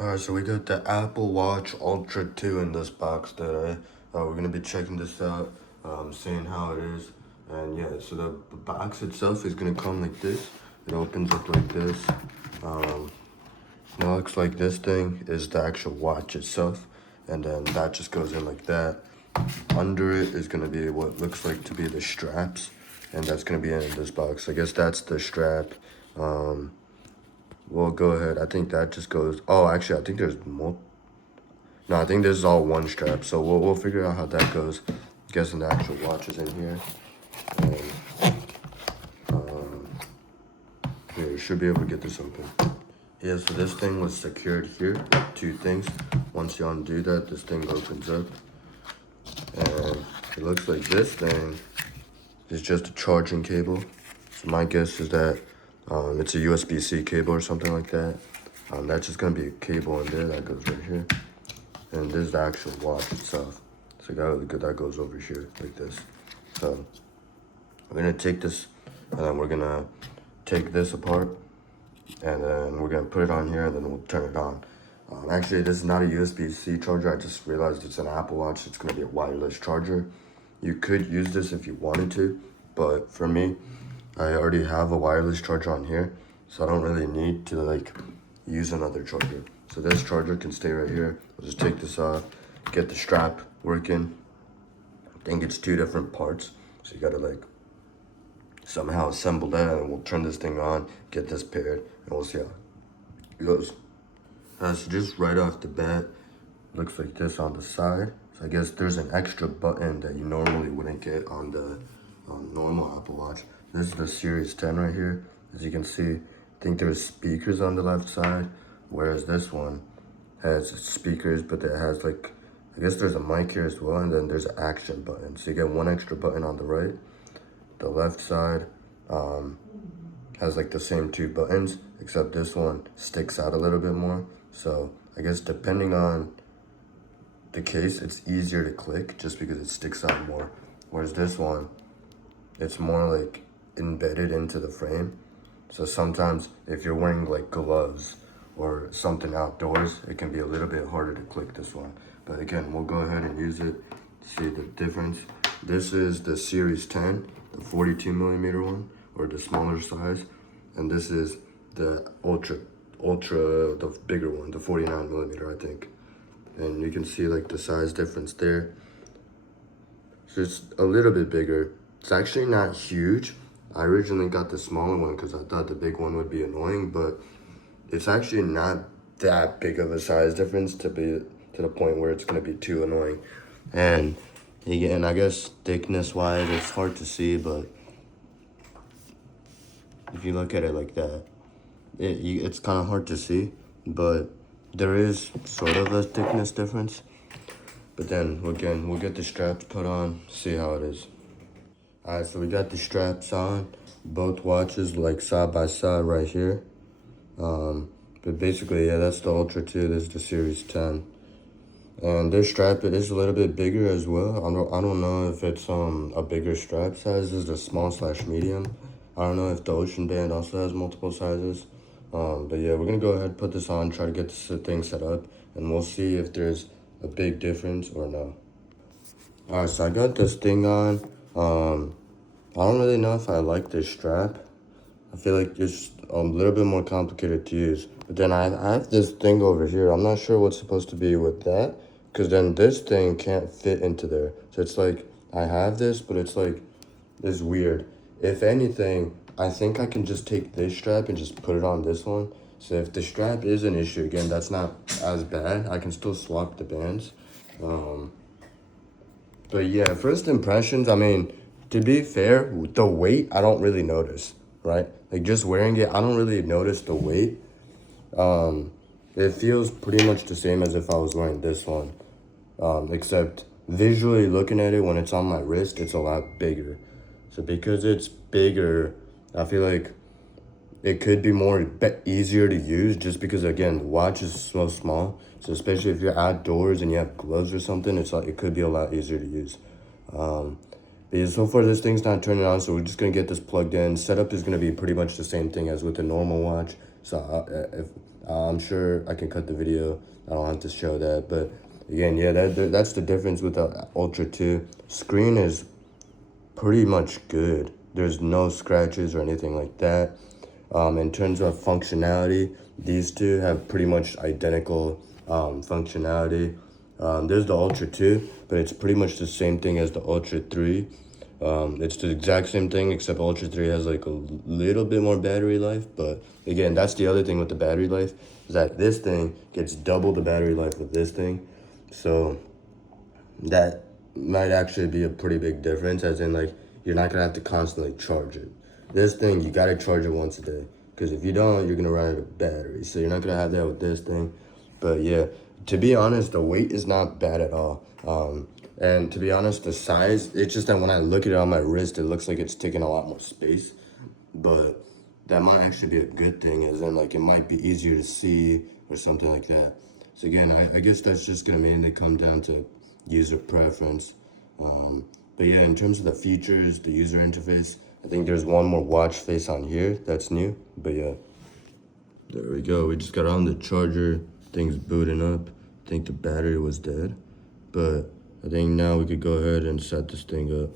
Alright, so we got the Apple Watch Ultra 2 in this box today. We're gonna be checking this out, seeing how it is. And yeah, so the box itself is gonna come like this. It opens up like this. It looks like this thing is the actual watch itself. And then that just goes in like that. Under it is gonna be what looks like to be the straps. And that's gonna be in this box. I guess that's the strap. Well, go ahead. I think that just goes. Oh, actually, I think there's more. No, I think this is all one strap. So we'll figure out how that goes. Guessing the actual watch is in here. And yeah, you should be able to get this open. Yeah, so this thing was secured here. Two things. Once you undo that, this thing opens up. And it looks like this thing is just a charging cable. So my guess is that it's a USB-C cable or something like that. That's just gonna be a cable in there that goes right here. And this is the actual watch itself. So that goes over here like this. So we're gonna take this and then we're gonna take this apart and then we're gonna put it on here and then we'll turn it on. Actually, this is not a USB-C charger. I just realized it's an Apple Watch. It's gonna be a wireless charger. You could use this if you wanted to, but for me, I already have a wireless charger on here, so I don't really need to like use another charger. So this charger can stay right here. I'll just take this off, get the strap working. I think it's two different parts, so you gotta like somehow assemble that, and we'll turn this thing on, get this paired, and we'll see how it goes. So just right off the bat, looks like this on the side. So I guess there's an extra button that you normally wouldn't get on the normal Apple Watch. This is the Series 10 right here. As you can see, I think there's speakers on the left side, whereas this one has speakers, but it has like, I guess there's a mic here as well, and then there's an action button. So you get one extra button on the right. The left side has like the same two buttons, except this one sticks out a little bit more. So I guess depending on the case, it's easier to click just because it sticks out more. Whereas this one, it's more like embedded into the frame. So sometimes if you're wearing like gloves or something outdoors, it can be a little bit harder to click this one. But again, we'll go ahead and use it to see the difference. This is the Series 10, the 42 millimeter one, or the smaller size. And this is the Ultra, the bigger one, the 49 millimeter, I think. And you can see like the size difference there. So it's a little bit bigger. It's actually not huge. I originally got the smaller one because I thought the big one would be annoying, but it's actually not that big of a size difference to be to the point where it's gonna be too annoying. And again, I guess thickness wise, it's hard to see, but if you look at it like that, it's kind of hard to see, but there is sort of a thickness difference. But then again, we'll get the straps put on, see how it is. Alright, so we got the straps on, both watches like side by side right here. But basically, yeah, that's the Ultra 2, this is the Series 10. And this strap, it is a little bit bigger as well. I don't know if it's a bigger strap size. This is the small / medium. I don't know if the Ocean Band also has multiple sizes. But yeah, we're gonna go ahead and put this on, try to get this thing set up, and we'll see if there's a big difference or no. Alright, so I got this thing on. I don't really know if I like this strap. I feel like it's a little bit more complicated to use. But then I have this thing over here. I'm not sure what's supposed to be with that, because then this thing can't fit into there. So it's like, I have this, but it's like, it's weird. If anything, I think I can just take this strap and just put it on this one. So if the strap is an issue, again, that's not as bad. I can still swap the bands. But yeah, first impressions, I mean, to be fair, the weight, I don't really notice, right? Like just wearing it, I don't really notice the weight. It feels pretty much the same as if I was wearing this one. Except visually looking at it when it's on my wrist, it's a lot bigger. So because it's bigger, I feel like it could be easier to use just because again the watch is so small. So especially if you're outdoors and you have gloves or something, it's like it could be a lot easier to use. But yeah, so far this thing's not turning on, so we're just gonna get this plugged in. Setup is gonna be pretty much the same thing as with the normal watch. So I'm sure I can cut the video. I don't have to show that, but again, yeah, that's the difference with the Ultra 2. Screen is pretty much good. There's no scratches or anything like that. In terms of functionality, these two have pretty much identical functionality. There's the Ultra 2, but it's pretty much the same thing as the Ultra 3. It's the exact same thing, except Ultra 3 has like a little bit more battery life. But again, that's the other thing with the battery life, is that this thing gets double the battery life with this thing. So that might actually be a pretty big difference, as in like you're not gonna have to constantly charge it. This thing, you gotta charge it once a day, because if you don't, you're gonna run out of battery. So you're not gonna have that with this thing. But yeah, to be honest, the weight is not bad at all. And to be honest, the size, it's just that when I look at it on my wrist, it looks like it's taking a lot more space. But that might actually be a good thing, as in like it might be easier to see or something like that. So again, I guess that's just gonna mainly come down to user preference. But yeah, in terms of the features, the user interface, I think there's one more watch face on here that's new. But yeah, there we go. We just got on the charger. Thing's booting up. I think the battery was dead, but I think now we could go ahead and set this thing up.